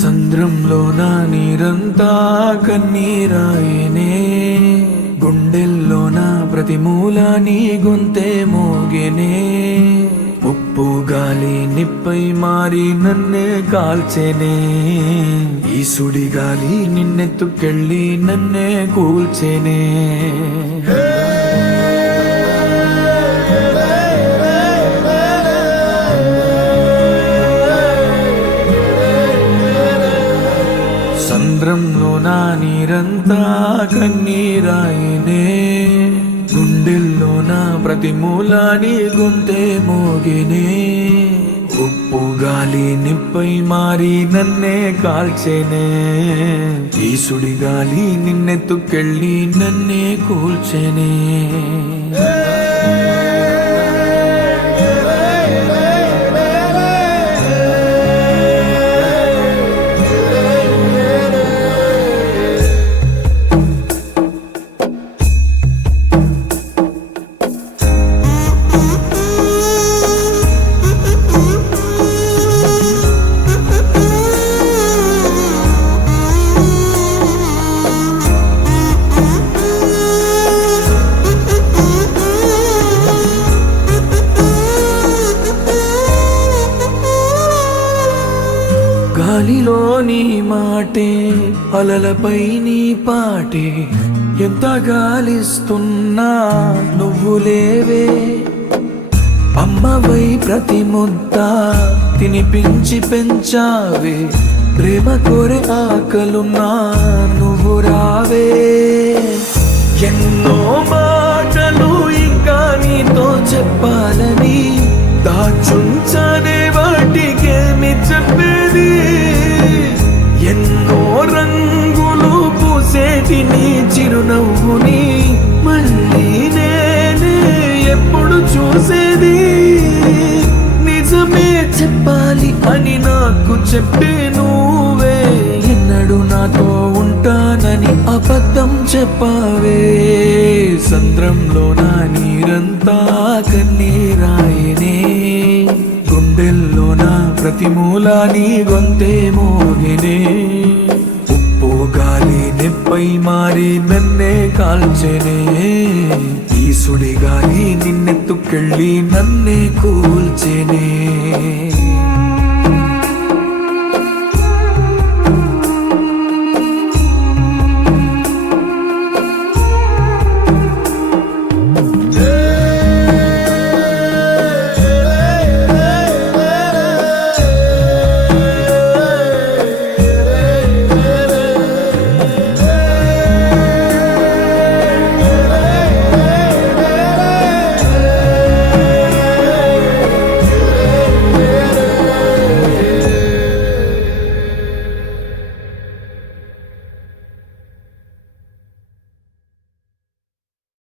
సంద్రంలోన నీరంతా కన్నీరాయనే, గుండెల్లోన ప్రతి మూల నీ గొంతే మోగెనే. ఉప్పు గాలి నిప్పై మారి నన్నే కాల్చెనే, ఈ సుడి గాలి నిన్నెత్తుకెళ్ళి నన్నే కూల్చెనే. సంద్రంలో నా నీరంతా కన్నీరాయనే, గుండెల్లో నా ప్రతి మూల నీ గొంతే మోగినే. ఉప్పు గాలి నిప్పై మారి నన్నే కాల్చెనే, ఈ సుడి గాలి నిన్నెత్తుకెళ్ళి నన్నే కూల్చెనే. గాలిలో నీ మాటే, అలలపై నీ పాటే, ఎంత గాలిస్తున్నా నువ్వు లేవే. అమ్మవై ప్రతి ముద్ద తినిపించి పెంచావే, ప్రేమ కోరే ఆకలున్నా నువ్వు రావే. ఎన్నో మాటలు ఇంకా నీతో చెప్పాలని దాచుంచనే, వాటికేమి చెప్పేది. ఎన్నో రంగులు పూసేటి నీ చిరునవ్వుని మళ్ళీ నేనే ఎప్పుడు చూసేది. నిజమే చెప్పాలి అని నాకు చెప్పే నువ్వే, ఎన్నడు నాతో ఉంటానని అబద్ధం చెప్పావే. సంద్రంలో నా నీరంతా కన్నీరాయనే, గుండెల్లోన ప్రతి మూల నీ గొంతే మోగినే. ఉప్పు గాలి నిప్పై మారి నన్నే కాల్చెనే, ఈ సుడి గాలి నిన్నెత్తుకెళ్ళి నన్నే కూల్చెనే.